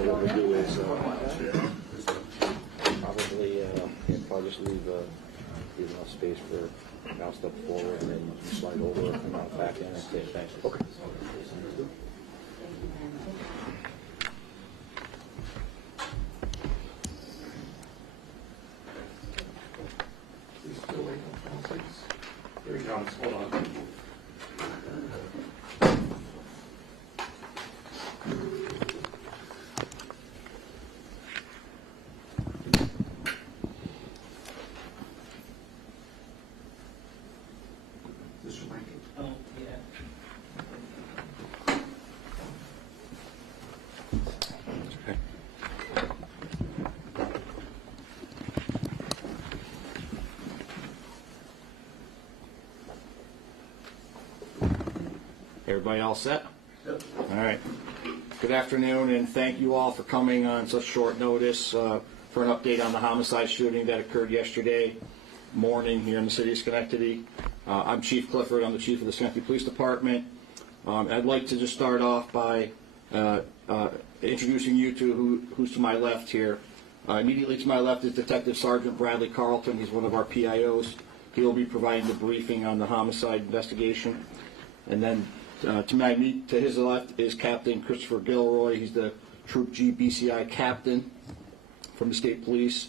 So what we'll do is probably just leave enough space for now step forward, and then you can slide over and out back in and say thanks. Okay. Here he comes. Hold on. Everybody all set? Yep. All right. Good afternoon, and thank you all for coming on such short notice for an update on the homicide shooting that occurred yesterday morning here in the city of Schenectady. I'm Chief Clifford. I'm the chief of the Schenectady Police Department. I'd like to just start off by introducing you to who's to my left here. Immediately to my left is Detective Sergeant Bradley Carlton. He's one of our PIOs. He will be providing the briefing on the homicide investigation. And then to his left is Captain Christopher Gilroy. He's the Troop G BCI captain from the state police.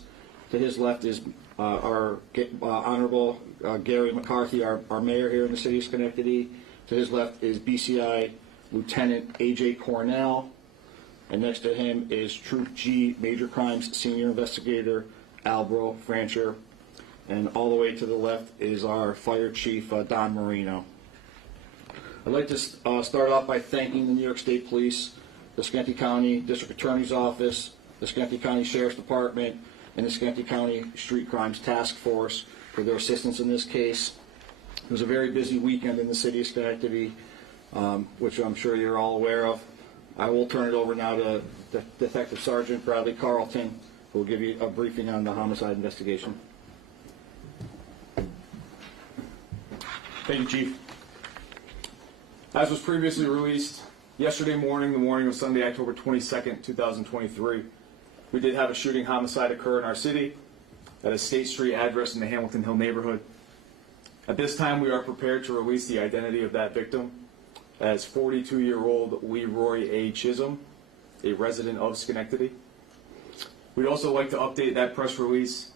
To his left is our Honorable Gary McCarthy, our mayor here in the city of Schenectady. To his left is BCI Lieutenant A.J. Cornell. And next to him is Troop G Major Crimes Senior Investigator Albro Francher. And all the way to the left is our Fire Chief Don Marino. I'd like to start off by thanking the New York State Police, the Schenectady County District Attorney's Office, the Schenectady County Sheriff's Department, and the Schenectady County Street Crimes Task Force for their assistance in this case. It was a very busy weekend in the city of Schenectady, which I'm sure you're all aware of. I will turn it over now to Detective Sergeant Bradley Carlton, who will give you a briefing on the homicide investigation. Thank you, Chief. As was previously released yesterday morning, the morning of Sunday, October 22nd, 2023, we did have a shooting homicide occur in our city at a State Street address in the Hamilton Hill neighborhood. At this time, we are prepared to release the identity of that victim as 42-year-old Leroy A. Chisholm, a resident of Schenectady. We'd also like to update that press release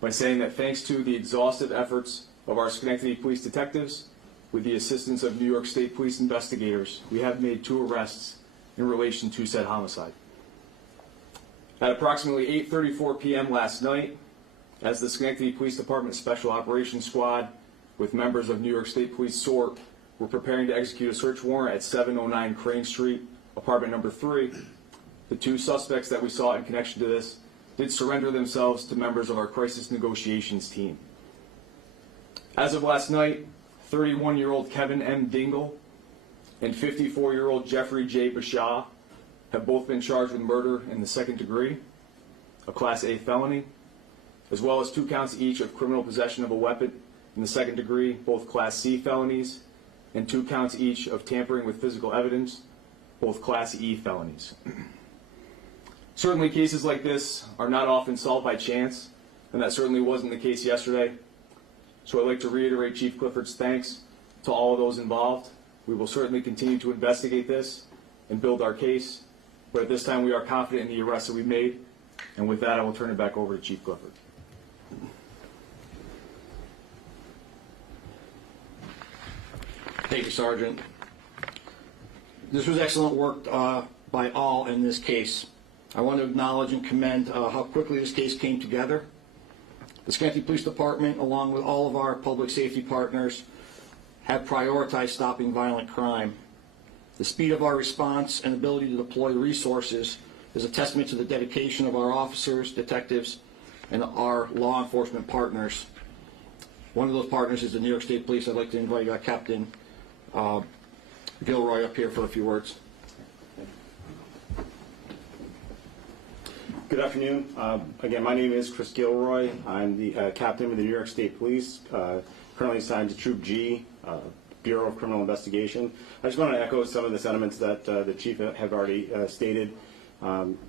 by saying that thanks to the exhaustive efforts of our Schenectady police detectives, with the assistance of New York State Police investigators, we have made 2 arrests in relation to said homicide. At approximately 8:34 p.m. last night, as the Schenectady Police Department Special Operations Squad with members of New York State Police SORT were preparing to execute a search warrant at 709 Crane Street, apartment number 3, the 2 suspects that we saw in connection to this did surrender themselves to members of our crisis negotiations team. As of last night, 31-year-old Kevin M. Dingle and 54-year-old Jeffrey J. Bashaw have both been charged with murder in the 2nd degree, a Class A felony, as well as 2 counts each of criminal possession of a weapon in the 2nd degree, both Class C felonies, and 2 counts each of tampering with physical evidence, both Class E felonies. Certainly cases like this are not often solved by chance, and that certainly wasn't the case yesterday. So I'd like to reiterate Chief Clifford's thanks to all of those involved. We will certainly continue to investigate this and build our case, but at this time we are confident in the arrests that we've made, and with that I will turn it back over to Chief Clifford. Thank you, Sergeant. This was excellent work by all in this case. I want to acknowledge and commend how quickly this case came together. The Schenectady Police Department, along with all of our public safety partners, have prioritized stopping violent crime. The speed of our response and ability to deploy resources is a testament to the dedication of our officers, detectives, and our law enforcement partners. One of those partners is the New York State Police. I'd like to invite Captain Gilroy up here for a few words. Good afternoon. Again, my name is Chris Gilroy. I'm the captain of the New York State Police, currently assigned to Troop G, Bureau of Criminal Investigation. I just want to echo some of the sentiments that the Chief have already stated.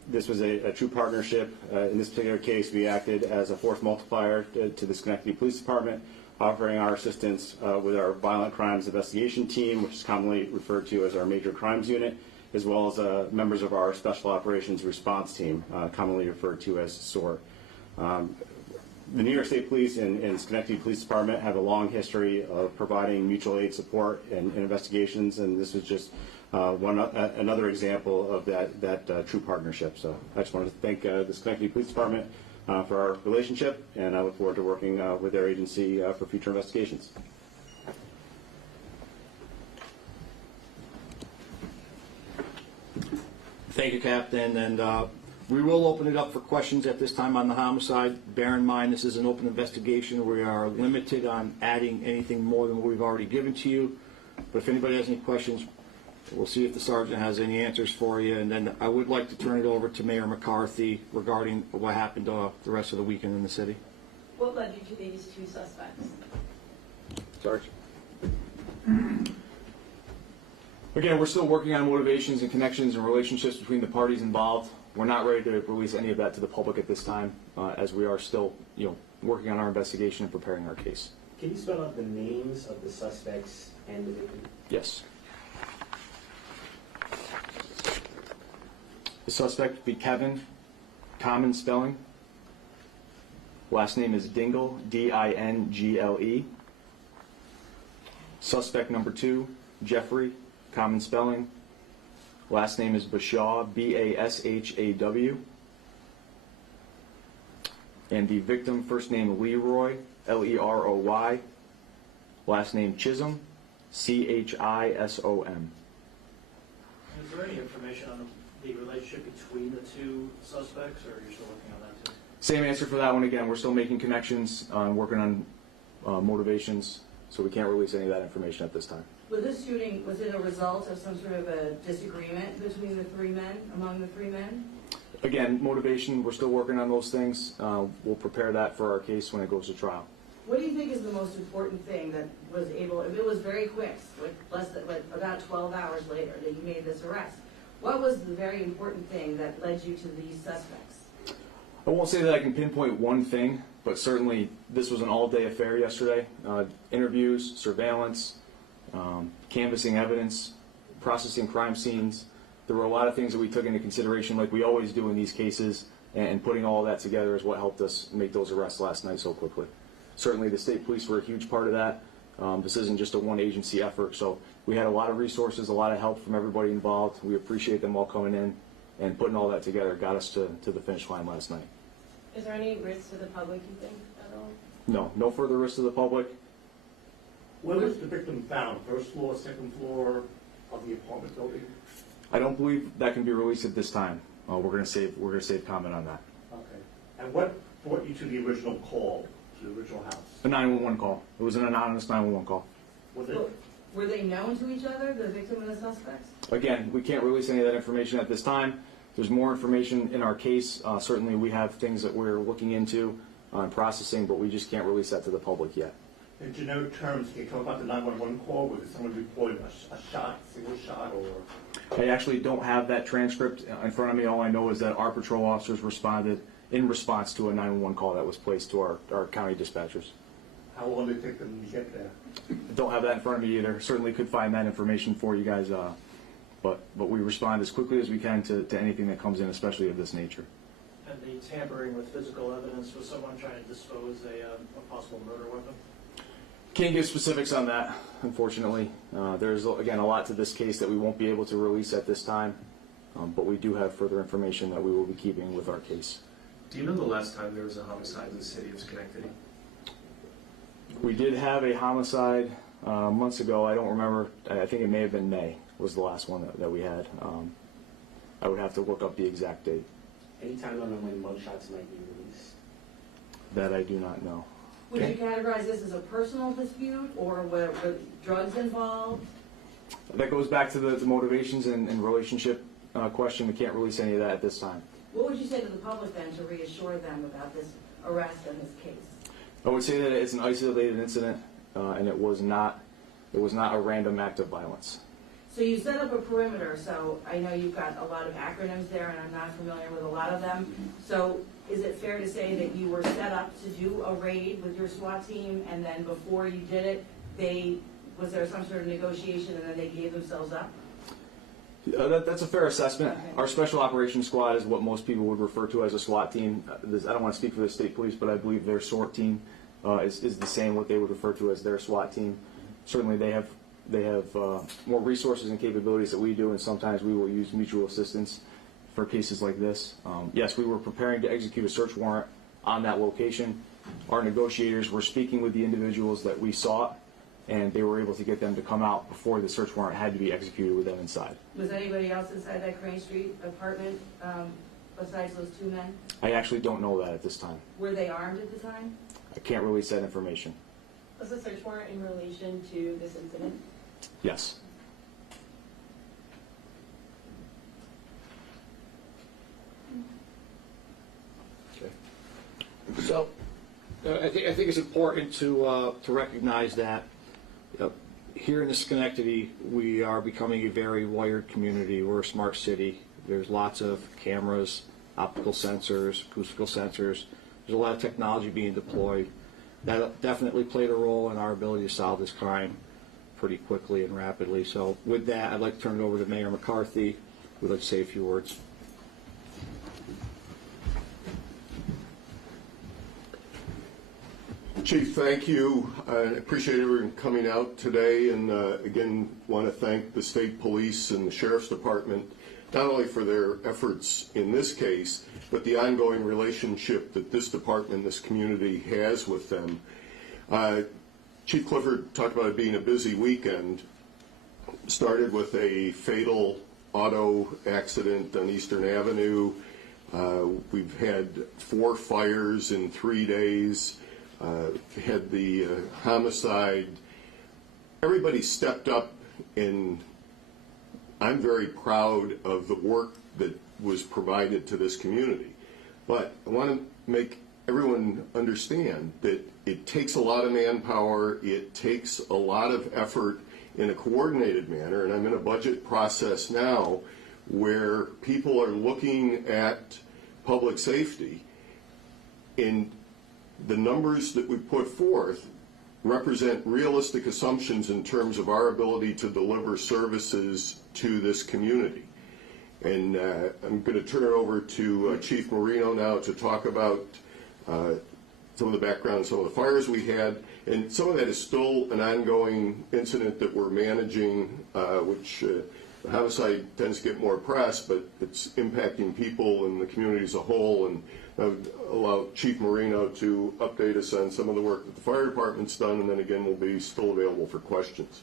This was a true partnership. In this particular case, we acted as a force multiplier to the Schenectady Police Department, offering our assistance with our violent crimes investigation team, which is commonly referred to as our major crimes unit, as well as members of our special operations response team, commonly referred to as SOAR. The New York State Police and Schenectady Police Department have a long history of providing mutual aid support in investigations, and this was just another example of that true partnership. So I just wanted to thank the Schenectady Police Department for our relationship, and I look forward to working with their agency for future investigations. Thank you, Captain, and we will open it up for questions at this time on the homicide. Bear in mind, this is an open investigation. We are limited on adding anything more than what we've already given to you, but if anybody has any questions, we'll see if the sergeant has any answers for you, and then I would like to turn it over to Mayor McCarthy regarding what happened the rest of the weekend in the city. What led you to these two suspects? Sarge? Again, we're still working on motivations and connections and relationships between the parties involved. We're not ready to release any of that to the public at this time, as we are still, working on our investigation and preparing our case. Can you spell out the names of the suspects and the victim? Yes. The suspect would be Kevin, common spelling. Last name is Dingle, D-I-N-G-L-E. Suspect number 2, Jeffrey, common spelling. Last name is Bashaw, B-A-S-H-A-W. And the victim, first name Leroy, L-E-R-O-Y. Last name Chisholm, C-H-I-S-O-M. Is there any information on the relationship between the two suspects, or are you still working on that too? Same answer for that one. Again, we're still making connections, working on motivations, so we can't release any of that information at this time. Was this shooting, was it a result of some sort of a disagreement between the three men, among the three men? Again, motivation, we're still working on those things. We'll prepare that for our case when it goes to trial. What do you think is the most important thing that was able, if it was very quick, about 12 hours later that you made this arrest, what was the very important thing that led you to these suspects? I won't say that I can pinpoint one thing, but certainly this was an all-day affair yesterday. Interviews, surveillance, canvassing evidence, processing crime scenes. There were a lot of things that we took into consideration, like we always do in these cases, and putting all of that together is what helped us make those arrests last night so quickly. Certainly the state police were a huge part of that. This isn't just a one-agency effort, so we had a lot of resources, a lot of help from everybody involved. We appreciate them all coming in, and putting all that together got us to the finish line last night. Is there any risk to the public, you think, at all? No further risk to the public. Where was the victim found? First floor, second floor of the apartment building? I don't believe that can be released at this time. We're going to save comment on that. Okay. And what brought you to the original call, to the original house? A 911 call. It was an anonymous 911 call. Was it? Were they known to each other, the victim and the suspects? Again, we can't release any of that information at this time. There's more information in our case. Certainly we have things that we're looking into and processing, but we just can't release that to the public yet. In generic terms, can you talk about the 911 call? Was it someone reporting a shot, single shot, or? I actually don't have that transcript in front of me. All I know is that our patrol officers responded in response to a 911 call that was placed to our county dispatchers. How long did it take them to get there? I don't have that in front of me either. Certainly could find that information for you guys, but we respond as quickly as we can to anything that comes in, especially of this nature. And the tampering with physical evidence, was someone trying to dispose a possible murder weapon? Can't give specifics on that, unfortunately. There's, again, a lot to this case that we won't be able to release at this time, but we do have further information that we will be keeping with our case. Do you know the last time there was a homicide in the city of Schenectady? We did have a homicide months ago. I don't remember. I think it may have been May was the last one that we had. I would have to look up the exact date. Any time on when mugshots might be released? That I do not know. Would you categorize this as a personal dispute, or were drugs involved? That goes back to the motivations and relationship question. We can't release any of that at this time. What would you say to the public then to reassure them about this arrest and this case? I would say that it's an isolated incident, and it was not a random act of violence. So you set up a perimeter, so I know you've got a lot of acronyms there, and I'm not familiar with a lot of them. So is it fair to say that you were set up to do a raid with your SWAT team, and then before you did it, was there some sort of negotiation, and then they gave themselves up? That's a fair assessment. Okay. Our Special Operations Squad is what most people would refer to as a SWAT team. I don't want to speak for the state police, but I believe their SORT team is the same, what they would refer to as their SWAT team. Certainly they have more resources and capabilities that we do, and sometimes we will use mutual assistance for cases like this. Yes, we were preparing to execute a search warrant on that location. Our negotiators were speaking with the individuals that we sought, and they were able to get them to come out before the search warrant had to be executed with them inside. Was anybody else inside that Crane Street apartment besides those two men? I actually don't know that at this time. Were they armed at the time? I can't release that information. Was the search warrant in relation to this incident? Yes. Okay. So, I think it's important to recognize that here in the Schenectady, we are becoming a very wired community. We're a smart city. There's lots of cameras, optical sensors, acoustical sensors. There's a lot of technology being deployed. That definitely played a role in our ability to solve this crime pretty quickly and rapidly. So with that, I'd like to turn it over to Mayor McCarthy, who would like to say a few words. Chief, thank you. I appreciate everyone coming out today, and again, want to thank the state police and the sheriff's department, not only for their efforts in this case, but the ongoing relationship that this department, this community has with them. Chief Clifford talked about it being a busy weekend. Started with a fatal auto accident on Eastern Avenue. We've had 4 fires in 3 days. Had the homicide. Everybody stepped up, and I'm very proud of the work that was provided to this community. But I want to make everyone understand that it takes a lot of manpower, it takes a lot of effort in a coordinated manner, and I'm in a budget process now where people are looking at public safety, and the numbers that we put forth represent realistic assumptions in terms of our ability to deliver services to this community. And I'm going to turn it over to Chief Marino now to talk about some of the background, some of the fires we had, and some of that is still an ongoing incident that we're managing, which the homicide tends to get more press, but it's impacting people and the community as a whole. And I would allow Chief Marino to update us on some of the work that the fire department's done, and then again we'll be still available for questions.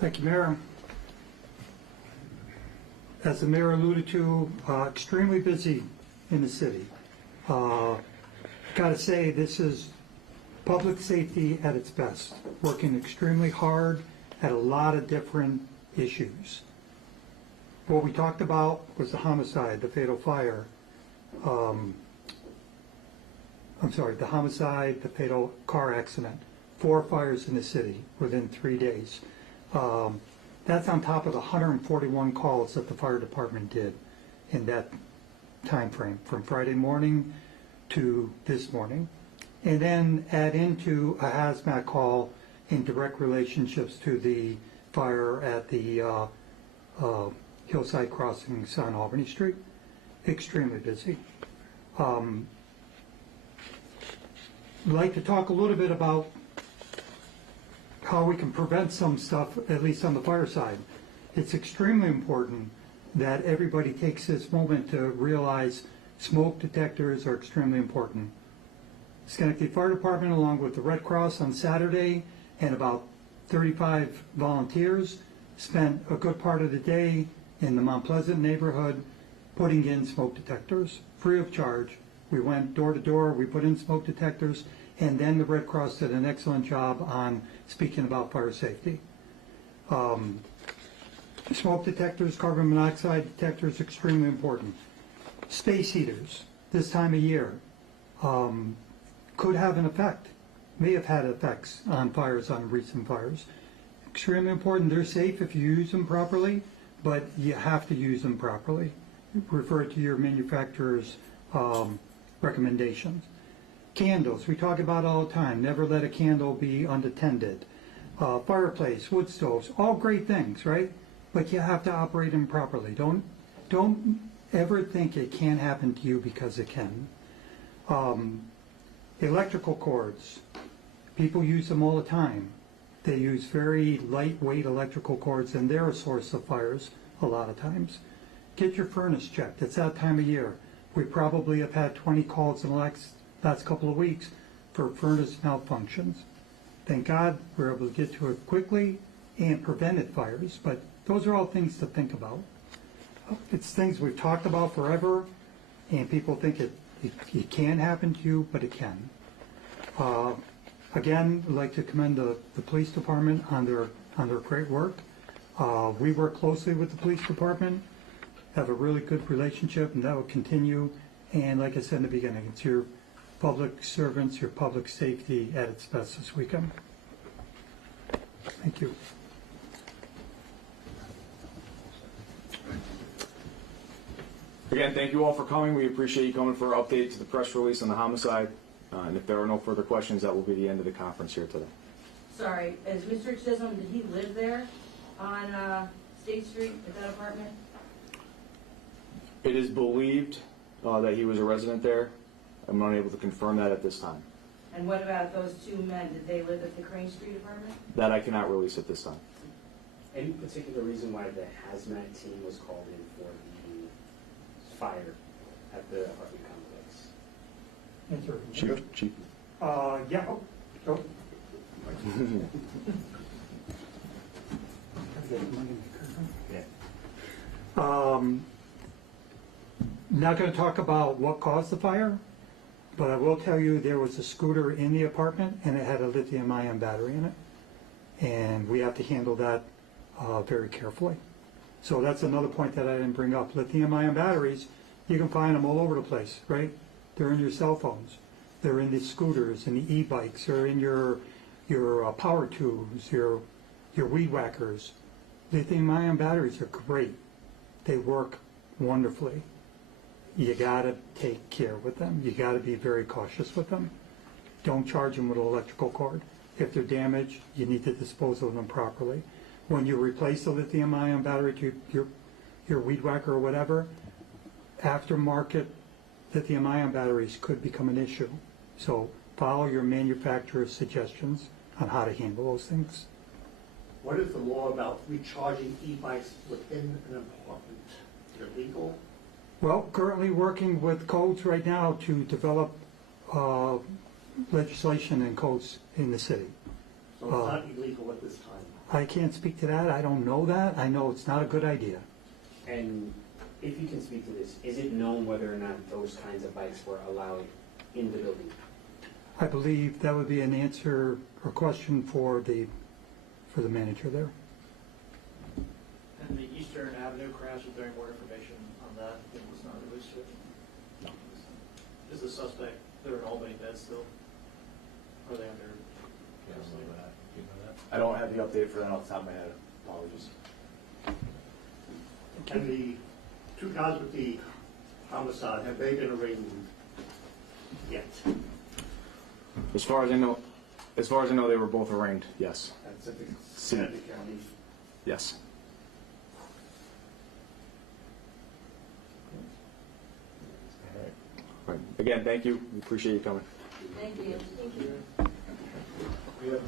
Thank you, Mayor. As the mayor alluded to, extremely busy in the city. Got to say, this is public safety at its best, working extremely hard at a lot of different issues. What we talked about was the homicide, the fatal fire. The homicide, the fatal car accident. 4 fires in the city within 3 days. That's on top of the 141 calls that the fire department did in that time frame, from Friday morning to this morning. And then add into a hazmat call in direct relationships to the fire at the Hillside Crossings on Albany Street. Extremely busy. I'd like to talk a little bit about how we can prevent some stuff, at least on the fire side. It's extremely important that everybody takes this moment to realize smoke detectors are extremely important. Schenectady Fire Department, along with the Red Cross on Saturday, and about 35 volunteers, spent a good part of the day in the Mount Pleasant neighborhood putting in smoke detectors, free of charge. We went door to door, we put in smoke detectors, and then the Red Cross did an excellent job on speaking about fire safety. Smoke detectors, carbon monoxide detectors, extremely important. Space heaters, this time of year. could have an effect, may have had effects on fires, on recent fires. Extremely important. They're safe if you use them properly, but you have to use them properly. Refer to your manufacturer's recommendations. Candles, we talk about all the time. Never let a candle be unattended. Fireplace, wood stoves, all great things, right? But you have to operate them properly. Don't ever think it can't happen to you, because it can. Electrical cords, people use them all the time. They use very lightweight electrical cords, and they're a source of fires a lot of times. Get your furnace checked. It's that time of year. We probably have had 20 calls in the last couple of weeks for furnace malfunctions. Thank God we're able to get to it quickly and prevented fires, but those are all things to think about. It's things we've talked about forever, and people think it can happen to you, but it can. Again, I'd like to commend the police department on their great work. We work closely with the police department, have a really good relationship, and that will continue. And like I said in the beginning, it's your public servants, your public safety at its best this weekend. Thank you. Again, thank you all for coming. We appreciate you coming for our update to the press release on the homicide. And if there are no further questions, that will be the end of the conference here today. Sorry, is Mr. Chisholm, did he live there on State Street at that apartment? It is believed that he was a resident there. I'm unable to confirm that at this time. And what about those two men? Did they live at the Crane Street apartment? That I cannot release at this time. Any particular reason why the hazmat team was called in for the fire at the apartment complex? Answer. Chief. Yeah. Oh. Not going to talk about what caused the fire, but I will tell you there was a scooter in the apartment, and it had a lithium-ion battery in it, and we have to handle that very carefully. So that's another point that I didn't bring up. Lithium-ion batteries, you can find them all over the place, right? They're in your cell phones. They're in the scooters and the e-bikes. They're in your power tools, your weed whackers. Lithium-ion batteries are great. They work wonderfully. You gotta take care with them. You gotta be very cautious with them. Don't charge them with an electrical cord. If they're damaged, you need to dispose of them properly. When you replace the lithium-ion battery to your weed whacker or whatever, aftermarket lithium-ion batteries could become an issue. So follow your manufacturer's suggestions on how to handle those things. What is the law about recharging e-bikes within an apartment? Is it legal? Well, currently working with codes right now to develop legislation and codes in the city. So it's not illegal at this time? I can't speak to that. I don't know that. I know it's not a good idea. And if you can speak to this, is it known whether or not those kinds of bikes were allowed in the building? I believe that would be an answer or question for the manager there. And the Eastern Avenue crash, is there any more information on that? It was not released yet? No. Is the suspect, they're in Albany dead still? Are they under? I don't have the update for that off the top of my head. Apologies. And the two guys with the homicide, have they been arraigned yet? As far as I know, they were both arraigned. Yes. That's at the Schenectady County. Yes. Right. Again, thank you. We appreciate you coming. Thank you. We have